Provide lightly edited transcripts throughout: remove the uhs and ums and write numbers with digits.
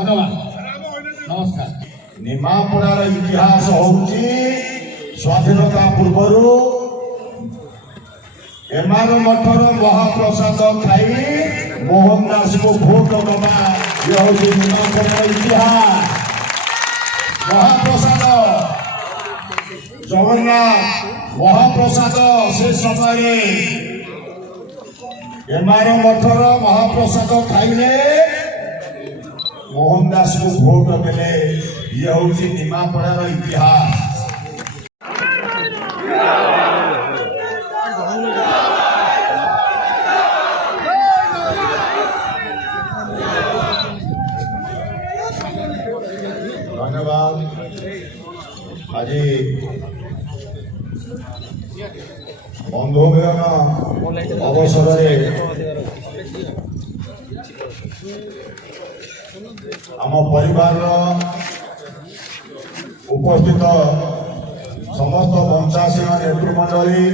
धन्यवाद नमस्कार। निमापड़ार इतिहास होउची स्वाधीनता पूर्वर एमार मठर महाप्रसाद खाई मोहन दास को भोट दबा ये हूँ निमापड़ार इतिहास। महाप्रसाद जगन्नाथ महाप्रसाद से समय एमार मठर महाप्रसाद खाइले मोहन दास को भोट देले ये हूँ निमापड़ार इतिहास। धन्यवाद। आज बंधु मिलन अवसर आम परिवार उपस्थित समस्त पंचायत नेतृमंडली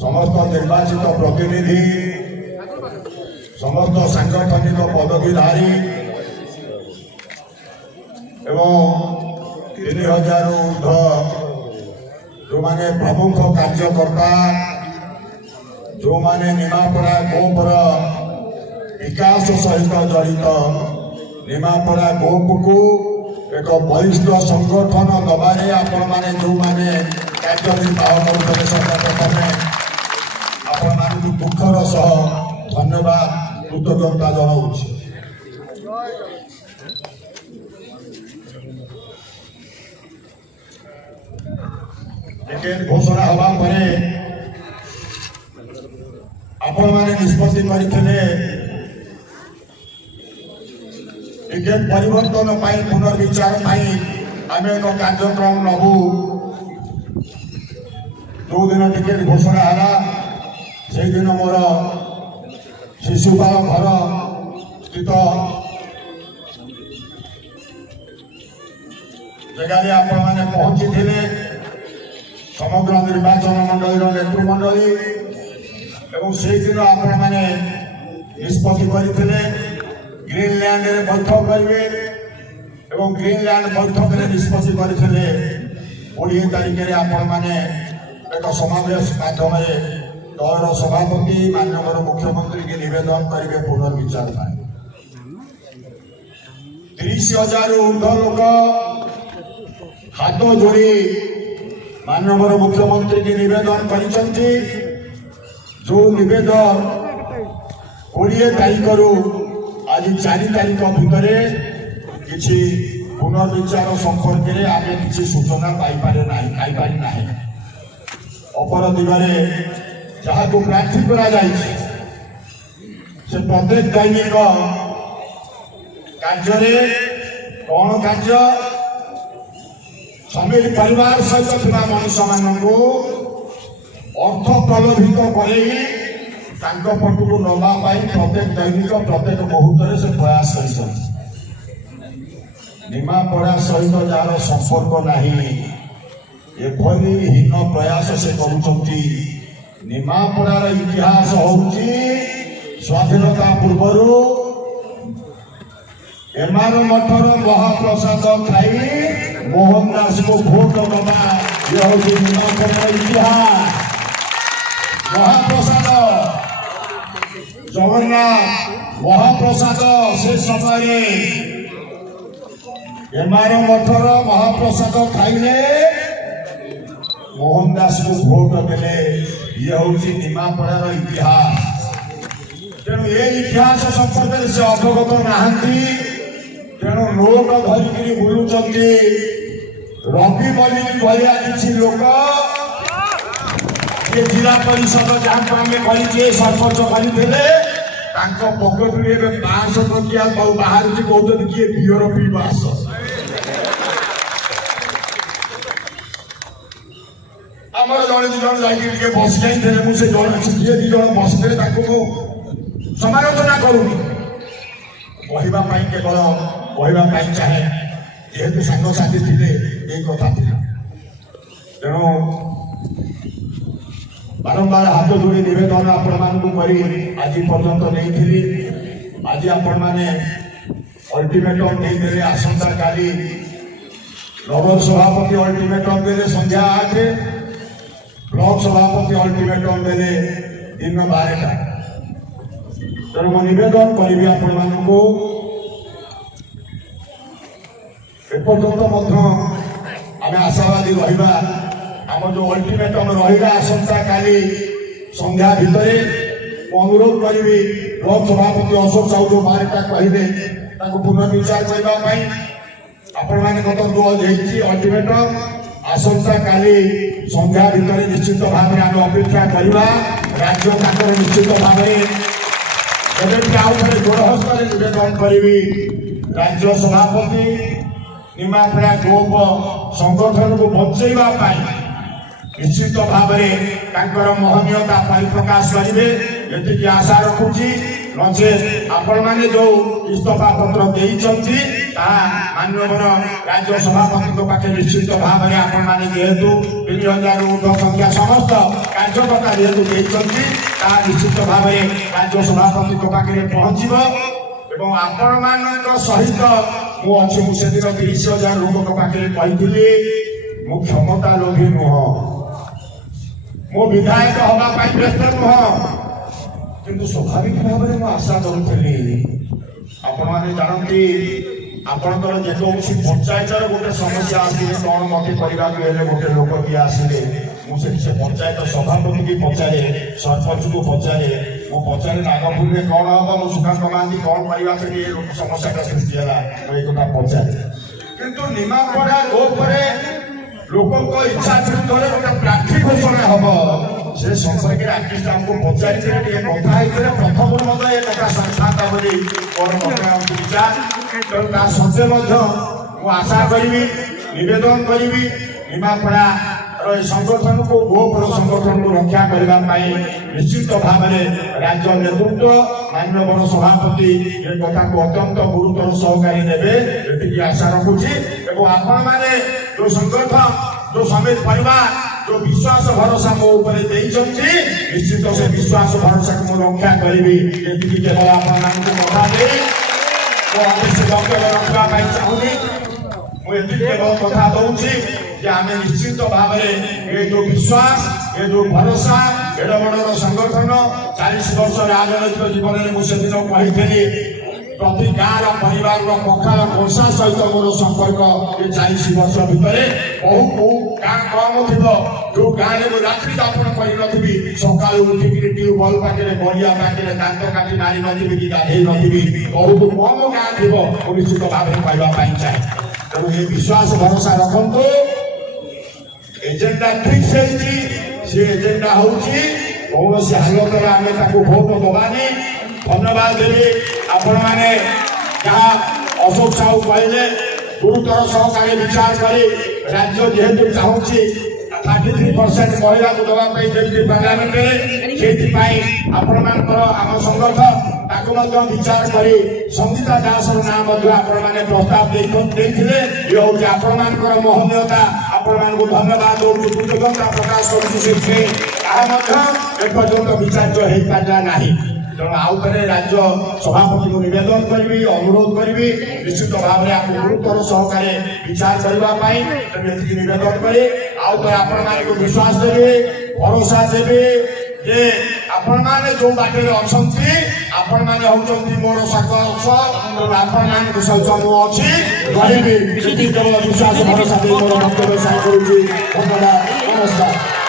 समस्त निर्वाचित प्रतिनिधि समस्त सांगठनिक पदवीधारी एवं 3000 ऊर्ध्व जो माने प्रमुख कार्यकर्ता जो माने निमापड़ा गोपर विकास सहित जड़ित निमापड़ा गोप को एक वरिष्ठ संगठन दबारे आपण माने जो माने कार्य निर्वाह करते सर्वप्रथमे आपण मानक दुखर सह धन्यवाद कृतज्ञता जनाऊँ। टिकेट घोषणा हवा परे आपण माने निष्पत्ति करथिले टिकेट परिवर्तन पाई पुनर्विचार पाई आमे एक कार्यक्रम नबू। जो दिन टिकेट घोषणा हला से दिन मोर शिशुपाल घर स्थित जगह आपण माने पहुंची थिले समग्र निर्वाचन मंडल नेतृमंडली एवं से दिन आपण माने निष्पत्ति करथिले ग्रीनलैंड रे बैठक करिवे एवं ग्रीनलैंड बैठक रे निष्पत्ति करथिले 20 तारिख रे आपण माने एक समावेश माध्यम दलर सभापति माननीय मुख्यमंत्री के निवेदन करेंगे पुनर्विचार पाए 30,000 ऊर्ध्व लोक हाथ जोड़ी माननीय मुख्यमंत्री के निवेदन करिसंती। जो निवेदन 20 तारिख रु आज 4 तारिख भितर किसी पुनर्विचार संपर्क में आम किसी सूचना पाइपारे ना अपर दिगरे जहाँ को प्रार्थी करा से प्रत्येक दैनिक कार्य कौन कार्य समिल परिवार सहित थिबा मनुष्य मानू अर्थ प्रलोभित कर पटू नवा प्रत्येक दैनिक प्रत्येक मुहूर्त से प्रयास कर निमापड़ा सहित जार संपर्क नहीं एभली हीन प्रयास से करुचंती। निमापड़ार इतिहास होउची स्वाधीनता पूर्वर एमार मठर महाप्रसाद खाई मोहन दास को भोट दबा ये हूँ निमापड़ार इतिहास। महाप्रसाद जगन्नाथ महाप्रसाद से समय एमार मठर महाप्रसाद खाइले मोहन दास को भोट देले ये हूँ निमापड़ार इतिहास। तेणु ये इतिहास संपर्क से अवगत नहांती तेणु लोक धरिकी बुलुंट रवि मल्लिक भाया किसी लोक ये जिला परिषद जहाँ आम कर सरपंच करते पकेट में 500 टकिया बाहर कहते किए बियर पीवा आस आमर जड़े दु जन जाके बस जाते मुझे किए 2 जन बसते समालोचना करूनी कहवाई केवल कहवाई चाहे जेहेतु सांगसाथी थे ये कथा तेणु बारंबार हाथ जोड़ी निवेदन आपण मान आज पर्यंत नहीं आज आपण मैंने अल्टीमेटम देदेले आसंता काली नगर सभापति अल्टीमेटम देले संध्या 8 ब्लॉक सभापति अल्टीमेटम देले दिन 12टा तेणु मैं निवेदन करी आपण मानक एपर्यंत आम आशावादी रहा आम जो अल्टीमेटम रहा आसंता काली संध्या भितर अनुरोध करी ब्लॉक सभापति अशोक साहू जो 12टा कहले पुनर्विचार करने आपण मैंने गत अल्टीमेटम आसंता काली संध्या भितर निश्चित भाव में आम अपेक्षा करवा राज्य निश्चित भाव में जोड़हस्त निवेदन करी राज्य सभापति निमापड़ा गोप संगठन को बचाइवाई निश्चित भाव में महनीयता परिप्रकाश करेंगे ये आशा रखुची नचे आपण मैंने जो इस्तीफा पत्र देइचंती माननीय राज्य सभापति पाखे निश्चित भाव में आपण मैंने जेहेतु 3000 ऊर्ध्व संख्या समस्त कार्यकर्ता जेहेतु देइचंती निश्चित भाव में राज्य सभापति पाखे पहुंचब एवं आपण मान सहित मु अच्छी मुझे 30,000 लोक पाखे कही मु क्षमता लोभी नुह मो विधायक हवाई व्यस्त नुह किंतु स्वाभाविक भाव में आशा करुली आपण मैंने जानती आपंकर जेकौसी पंचायत गोटे समस्या आसे कौन मत करने गोटे लोक किए आसिले मुझे पंचायत सभापति की पचारे सरपंच को पचारे मो पचारे नागपुर में कौन हम मो सुकांत महांती कौन करवा समस्या का सृष्टि है एक पचारे किंतु निमापड़ा गोपरे लोक इच्छा विरुद्ध गोटे प्रार्थी घोषणा हम से संपर्क आर्टिस्ट हमको पचारि कथा प्रथम मत एक संस्था बोली मोर विचार तेणु सत्वे आशा करी निवेदन करी निमापड़ा संगठन को गोपर संगठन को रक्षा करने निश्चित भाव में राज्य नेतृत्व माननीय सभापति कथा को अत्यंत गुरुतर सहकारी देवे ये आशा रखुची आपण मैंने जो संगठन जो समेत परिवार जो विश्वास भरोसा मो ऊपर निश्चित से विश्वास भरोसा को रक्षा करी केवल आपण कथा दे रखा चाहूनी मुझे केवल कथा दूसरी आम निश्चित भाव में ये जो विश्वास ये जो भरोसा एड बड़ संगठन 40 वर्ष राजनैतिक जीवन में मुझे दिन कही प्रति गाँव परिवार पखाल कंसा सहित मोर संपर्क ये 40 वर्ष भितर बहु गाँ कम थी जो गाँव में रात्रि जापन कर सका उठिक ट्यूबवेल पाखे गड़िया पाखे दांत काटी मारी नी कि गाधे नी बहुत कम गाँ थी निश्चित भाव में कहवाई चाहे तेणु ये विश्वास भरोसा रखु एजेंडा फिक्स से एजेंडा हूँ कौन से हालत में आम भोट दबानी धन्यवाद देवी आपण मैंने जहाँ अशोक साहू कहले गुरुतर सहकारी विचार करी राज्य जेहेतु चाहूँगी 33% महिला को दवाई जमी पार्लियामेंट में आपण आम संगठन विचार करी संगीता दास नाम मैंने प्रस्ताव देते ये हूँ आपण महनीयता आपण धन्यवाद दूसरी कृतज्ञता प्रकाश करपर्यंत विचार्य हो पारा ना तेणु आउ थे राज्य सभापति को निवेदन करी अनुरोध करी निश्चित भाव में आपको गुरुतर सहकारे विचार करने निवेदन करी आउ थे आपण विश्वास देवे भरोसा देवे जे आपण मैंने जो बाटे अच्छा आपण मैंने होती मोर साक्ष आपण सहित मुझे रही केवल विश्वास भरोसा दे मोर वक्तव्य साई करुच्ची धन्यवाद नमस्कार।